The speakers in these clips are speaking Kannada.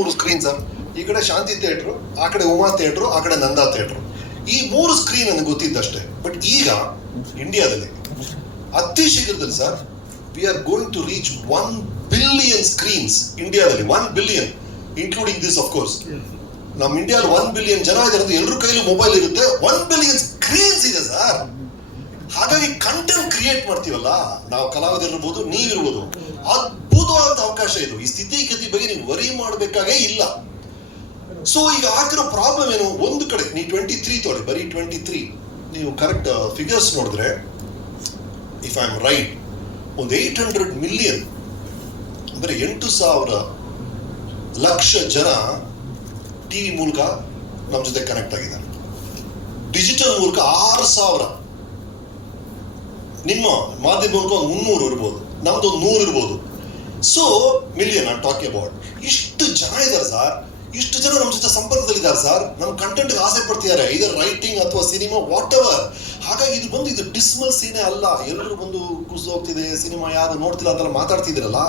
ಮೂರು ಸ್ಕ್ರೀನ್ ಸರ್. ಈ ಕಡೆ ಶಾಂತಿ ಥಿಯೇಟ್ರು, ಆ ಕಡೆ ಉಮಾ ಥಿಯೇಟ್ರು, ಆ ಕಡೆ ನಂದಾ ಥಿಯೇಟ್ರು. ಈ 3 ಸ್ಕ್ರೀನ್ ನನಗೆ ಗೊತ್ತಿದ್ದಷ್ಟೇ. ಬಟ್ ಈಗ ಇಂಡಿಯಾದಲ್ಲಿ ಅತಿ ಶೀಘ್ರದಲ್ಲಿ sir we are going to reach 1 billion screens ಇಂಡಿಯಾದಲ್ಲಿ. 1 billion including this of course. ನಮ್ಮ ಇಂಡಿಯಾದಲ್ಲಿ 1 ಬಿಲಿಯನ್ ಜನ ಇದ್ದಾರೆ, ಎಲ್ಲರ ಕೈಲಿ ಮೊಬೈಲ್ ಇರುತ್ತೆ. 1 ಬಿಲಿಯನ್ ಸ್ಕ್ರೀನ್ಸ್ ಇದೆ ಸರ್. ಹಾಗಾಗಿ ಕಂಟೆಂಟ್ ಕ್ರಿಯೇಟ್ ಮಾಡ್ತೀವಲ್ಲ ನಾವು, ಕಲಾವಿದರಿರ್ಬೋದು, ನೀವಿರ್ಬೋದು, ಅದ್ಭುತವಾದ ಅವಕಾಶ ಇದು. ಈ ಸ್ಥಿತಿಗತಿ ಬಗ್ಗೆ ನೀವು ವರಿ ಮಾಡಬೇಕಾಗೇ ಇಲ್ಲ. ಸೊ ಈಗ ಆಗಿರೋ ಪ್ರಾಬ್ಲಮ್ ಏನು? ಒಂದು ಕಡೆ ನೀವು 23 ತೊಗೊಳ್ಳಿ, ಬರೀ 23 ನೀವು ಕರೆಕ್ಟ್ ಫಿಗರ್ಸ್ ನೋಡಿದ್ರೆ, ಇಫ್ ಐ ಆಮ್ ರೈಟ್, ಒಂದು 800 ಮಿಲಿಯನ್ ಅಂದರೆ 8,000 ಲಕ್ಷ ಜನ ಟಿವಿ ಮೂಲಕ ನಮ್ಮ ಜೊತೆ ಕನೆಕ್ಟ್ ಆಗಿದ್ದಾರೆ. ಡಿಜಿಟಲ್ ಮೂಲಕ 6,000, ನಿಮ್ಮ ಮಾಧ್ಯಮ ಮೂಲಕ ಒಂದು 300 ಇರ್ಬೋದು, ನಮ್ದು ಒಂದು 100 ಇರ್ಬೋದು. So million I talking about. ಇಷ್ಟು ಜನ ಇದ್ದಾರೆ ಸರ್, ಇಷ್ಟು ಜನ ನಮ್ಮ ಜೊತೆ ಸಂಪರ್ಕದಲ್ಲಿದ್ದಾರೆ ಸರ್, ನಮ್ಮ ಕಂಟೆಂಟ್ಗೆ ಆಸೆ ಪಡ್ತಿದ್ದಾರೆ, ಇದರ ರೈಟಿಂಗ್ ಅಥವಾ ಸಿನಿಮಾ ವಾಟ್ ಎವರ್. ಹಾಗಾಗಿ ಇದು ಡಿಸ್ಮಲ್ ಸೀನೆ ಅಲ್ಲ. ಎಲ್ಲರೂ ಬಂದು ಕುಸಿದು ಹೋಗ್ತಿದೆ, ಸಿನಿಮಾ ಯಾರು ನೋಡ್ತಿಲ್ಲ ಅಂತೆಲ್ಲ ಮಾತಾಡ್ತಿದ್ದೀರಲ್ಲ.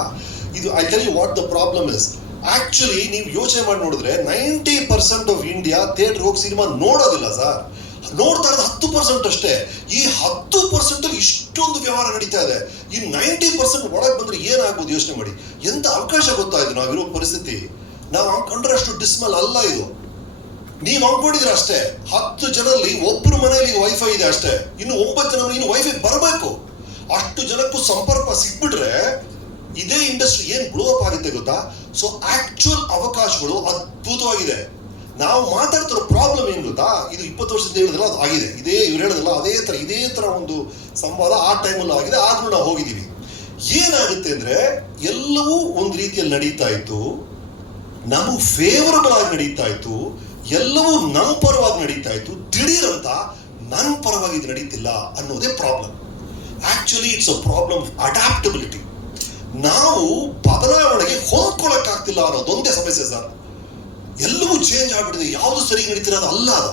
ಇದು I tell you what the problem is. Actually ನೀವು ಯೋಚನೆ ಮಾಡಿ ನೋಡಿದ್ರೆ 90% ಆಫ್ ಇಂಡಿಯಾ ಥಿಯೇಟರ್ ಹೋಗಿ ಸಿನಿಮಾ ನೋಡೋದಿಲ್ಲ ಸರ್. ನೋಡ್ತಾ ಇರೋದು 10% ಅಷ್ಟೇ. ಈ 10% ಅಲ್ಲಿ ಇಷ್ಟೊಂದು ವ್ಯವಹಾರ ನಡೀತಾ ಇದೆ. ಈ 90% ಒಳಗೆ ಬಂದ್ರೆ ಏನಾಗ್ಬೋದು ಯೋಚನೆ ಮಾಡಿ. ಎಂತ ಅವಕಾಶ ಗೊತ್ತಾ ಇದು ನಾವಿರೋ ಪರಿಸ್ಥಿತಿ. ನಾವು ಅಂದ್ಕೊಂಡ್ರೆ ಅಷ್ಟು ಡಿಸ್ಮಲ್ ಅಲ್ಲ ಇದು. ನೀವು ಅಂದ್ಕೊಂಡಿದ್ರೆ ಅಷ್ಟೇ. 10 ಜನರಲ್ಲಿ ಒಬ್ಬರು ಮನೆಯಲ್ಲಿ ವೈಫೈ ಇದೆ ಅಷ್ಟೇ. ಇನ್ನು 9 ಜನ ಇನ್ನು ವೈಫೈ ಬರಬೇಕು. ಅಷ್ಟು ಜನಕ್ಕೂ ಸಂಪರ್ಕ ಸಿಕ್ಬಿಟ್ರೆ ಇದೇ ಇಂಡಸ್ಟ್ರಿ ಏನ್ ಗ್ಲೋ ಅಪ್ ಆಗುತ್ತೆ ಗೊತ್ತಾ. ಸೊ ಆಕ್ಚುಯಲ್ ಅವಕಾಶಗಳು ಅದ್ಭುತವಾಗಿದೆ. ನಾವು ಮಾತಾಡ್ತಿರೋ ಪ್ರಾಬ್ಲಮ್ ಏನು ಗೊತ್ತಾ, ಇದು 20 ವರ್ಷದಿಂದ ಹೇಳಿದ್ರಲ್ಲ ಅದು ಆಗಿದೆ. ಇವ್ರು ಹೇಳೋದಲ್ಲ ಇದೇ ತರ ಒಂದು ಸಂವಾದ ಆ ಟೈಮಲ್ಲೂ ಆಗಿದೆ. ಆದ್ರೂ ನಾವು ಹೋಗಿದ್ದೀವಿ. ಏನಾಗುತ್ತೆ ಅಂದ್ರೆ ಎಲ್ಲವೂ ಒಂದು ರೀತಿಯಲ್ಲಿ ನಡೀತಾ ಇತ್ತು, ನಮಗೆ ಫೇವರಬಲ್ ಆಗಿ ನಡೀತಾ ಇತ್ತು, ಎಲ್ಲವೂ ನಮ್ಮ ಪರವಾಗಿ ನಡೀತಾ ಇತ್ತು. ದಿಢೀರಂತ ನನ್ನ ಪರವಾಗಿ ಇದು ನಡೀತಿಲ್ಲ ಅನ್ನೋದೇ problem. Actually it's a problem of adaptability. ನಾವು ಬದಲಾವಣೆಗೆ ಹೊಂದ್ಕೊಳಕ್ಕಾಗ್ತಿಲ್ಲ ಅನ್ನೋದೊಂದೇ ಸಮಸ್ಯೆ ಸರ್. ಎಲ್ಲವೂ ಚೇಂಜ್ ಆಗ್ಬಿಟ್ಟಿದೆ, ಯಾವುದು ಸರಿ ನಡೀತಿರೋದು ಅಲ್ಲ ಅದು.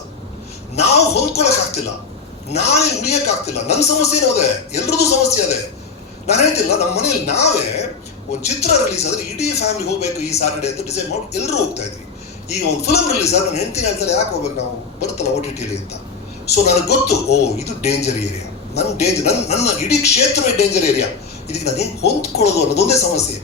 ನಾವು ಹೊಂದ್ಕೊಳಕ್ಕಾಗ್ತಿಲ್ಲ, ನಾಳೆ ಉಳಿಯಕ್ಕಾಗ್ತಿಲ್ಲ. ನನ್ನ ಸಮಸ್ಯೆನೂ ಅದೇ, ಎಲ್ರದ್ದು ಸಮಸ್ಯೆ ಅದೇ. ನಾನು ಹೇಳ್ತಿಲ್ಲ, ನಮ್ಮ ಮನೇಲಿ ನಾವೇ ಒಂದು ಚಿತ್ರ ರಿಲೀಸ್ ಆದ್ರೆ ಇಡೀ ಫ್ಯಾಮಿಲಿ ಹೋಗ್ಬೇಕು ಈ ಸ್ಯಾಟರ್ಡೆ ಅಂತ ಡಿಸೈಡ್ ಮಾಡಿ ಎಲ್ಲರೂ ಹೋಗ್ತಾ ಇದ್ವಿ. ಈಗ ಒಂದು ಫಿಲ್ಮ್ ರಿಲೀಸ್ ಆದ್ರೆ ನಾನು ಹೆಂಡ್ತೀನಿ ಹೇಳ್ತಾರೆ, ಯಾಕೆ ಹೋಗ್ಬೇಕು ನಾವು, ಬರುತ್ತಲ್ಲ OTT ಅಂತ. ಸೊ ನನಗೆ ಗೊತ್ತು, ಇದು ಡೇಂಜರ್ ಏರಿಯಾ, ನನ್ನ ಇಡೀ ಕ್ಷೇತ್ರವೇ ಡೇಂಜರ್ ಏರಿಯಾ. ಇದಕ್ಕೆ ನಾನು ಹೆಂಗೆ ಹೊಂದ್ಕೊಳ್ಳೋದು ಅನ್ನೋದೊಂದೇ ಸಮಸ್ಯೆ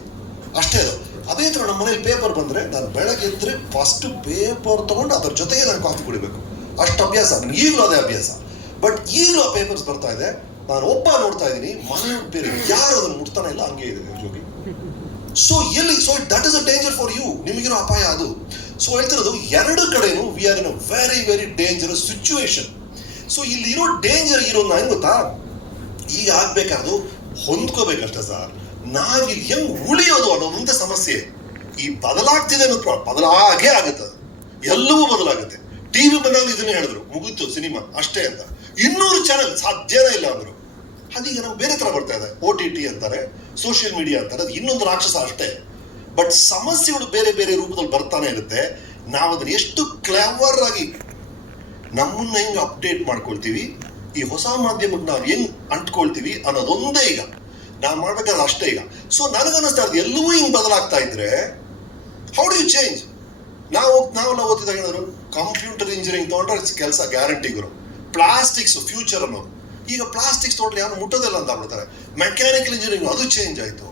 ಅಷ್ಟೇ. ಅದು ಅದೇ ಥರ ನಮ್ಮ ಮನೇಲಿ ಪೇಪರ್ ಬಂದರೆ ನಾನು ಬೆಳಗ್ಗೆ ಎದ್ದರೆ ಫಸ್ಟ್ ಪೇಪರ್ ತೊಗೊಂಡು ಅದ್ರ ಜೊತೆಗೆ ನಾನು ಕಾಫಿ ಕುಡಿಬೇಕು. ಅಷ್ಟು ಅಭ್ಯಾಸ ನನಗೆ ಈಗಲೂ ಅದೇ ಅಭ್ಯಾಸ. ಬಟ್ ಈಗಲೂ ಆ ಪೇಪರ್ಸ್ ಬರ್ತಾ ಇದೆ, ನಾನು ಒಬ್ಬ ನೋಡ್ತಾ ಇದ್ದೀನಿ, ಮನೆಯವ್ರ ಬೇರೆ ಯಾರು ಅದನ್ನು ಮುಟ್ತಾನೆ ಇಲ್ಲ, ಹಂಗೆ ಇದೆ ಜೋಗಿ. So that is a danger for you. ನಿಮಗಿರೋ ಅಪಾಯ ಅದು. ಸೊ ಹೇಳ್ತಿರೋದು ಎರಡು ಕಡೆನೂ we are in a very very dangerous situation. So ಇಲ್ಲಿರೋ ಡೇಂಜರ್ ಇರೋದು ನಾನು ಗೊತ್ತಾ, ಈಗ ಆಗ್ಬೇಕಾದ್ರು ಹೊಂದ್ಕೋಬೇಕಷ್ಟೇ ಸರ್. ನಾವಿಲ್ಲಿ ಹೆಂಗ್ ಉಳಿಯೋದು ಅನ್ನೋದೊಂದೇ ಸಮಸ್ಯೆ. ಈ ಬದಲಾಗ್ತಿದೆ ಅನ್ನೋದು ಬದಲಾಗೇ ಆಗುತ್ತೆ, ಎಲ್ಲವೂ ಬದಲಾಗುತ್ತೆ. ಟಿವಿ ಬಂದಾಗ ಇದನ್ನೇ ಹೇಳಿದ್ರು, ಮುಗಿತು ಸಿನಿಮಾ ಅಷ್ಟೇ ಅಂತ. 200 ಚಾನೆಲ್ ಸಾಧ್ಯನೇ ಇಲ್ಲ ಅಂದ್ರು. ಅದೀಗ ನಮ್ಗೆ ಬೇರೆ ತರ ಬರ್ತಾ ಇದೆ. OTT ಅಂತಾರೆ, ಸೋಷಿಯಲ್ ಮೀಡಿಯಾ ಅಂತಾರೆ, ಅದು ಇನ್ನೊಂದು ರಾಕ್ಷಸ ಅಷ್ಟೇ. ಬಟ್ ಸಮಸ್ಯೆಗಳು ಬೇರೆ ಬೇರೆ ರೂಪದಲ್ಲಿ ಬರ್ತಾನೆ ಇರುತ್ತೆ. ನಾವು ಅದನ್ನ ಎಷ್ಟು ಕ್ಲೇವರ್ ಆಗಿ ನಮ್ಮನ್ನ ಹೆಂಗ್ ಅಪ್ಡೇಟ್ ಮಾಡ್ಕೊಳ್ತೀವಿ, ಈ ಹೊಸ ಮಾಧ್ಯಮಕ್ಕೆ ನಾವು ಹೆಂಗ್ ಅಂಟ್ಕೊಳ್ತೀವಿ ಅನ್ನೋದೊಂದೇ ಈಗ ನಾವು ಮಾಡ್ಬೇಕಾದ್ರೆ ಅಷ್ಟೇ ಈಗ. ಸೊ ನನಗನ್ನಿಸ್ತಾ ಇರೋದು ಎಲ್ಲವೂ ಹಿಂಗ್ ಬದಲಾಗ್ತಾ ಇದ್ರೆ ಹೌ ಡು ಯು ಚೇಂಜ್. ನಾವೆಲ್ಲ ಓದಿದಾಗ ಏನಾದ್ರು ಕಂಪ್ಯೂಟರ್ ಇಂಜಿನಿಯರಿಂಗ್ ತೊಗೊಂಡ್ರೆ ಕೆಲಸ ಗ್ಯಾರಂಟಿ ಗುರು. ಪ್ಲಾಸ್ಟಿಕ್ಸ್ ಫ್ಯೂಚರ್ ಅನ್ನೋದು. ಈಗ ಪ್ಲಾಸ್ಟಿಕ್ಸ್ ತೊಗೊಂಡ್ರೆ ಯಾರು ಮುಟ್ಟೋದಿಲ್ಲ ಅಂತ ಆಗ್ಬಿಡ್ತಾರೆ. ಮೆಕ್ಯಾನಿಕಲ್ ಇಂಜಿನಿಯರಿಂಗ್ ಅದು ಚೇಂಜ್ ಆಯ್ತು.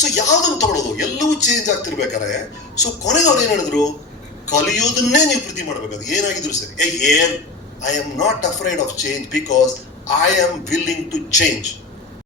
ಸೊ ಯಾವ್ದನ್ನು ತಗೊಳ್ಳೋದು, ಎಲ್ಲವೂ ಚೇಂಜ್ ಆಗ್ತಿರ್ಬೇಕಾರೆ ಸೊ ಕೊನೆಗೆ ಅವ್ರು ಏನ್ ಹೇಳಿದ್ರು, ಕಲಿಯೋದನ್ನೇ ನೀವು ಪ್ರೀತಿ ಮಾಡ್ಬೇಕಾದ್ರೆ ಏನಾಗಿದ್ರು ಸರಿ. I am not afraid of change because I am willing to change.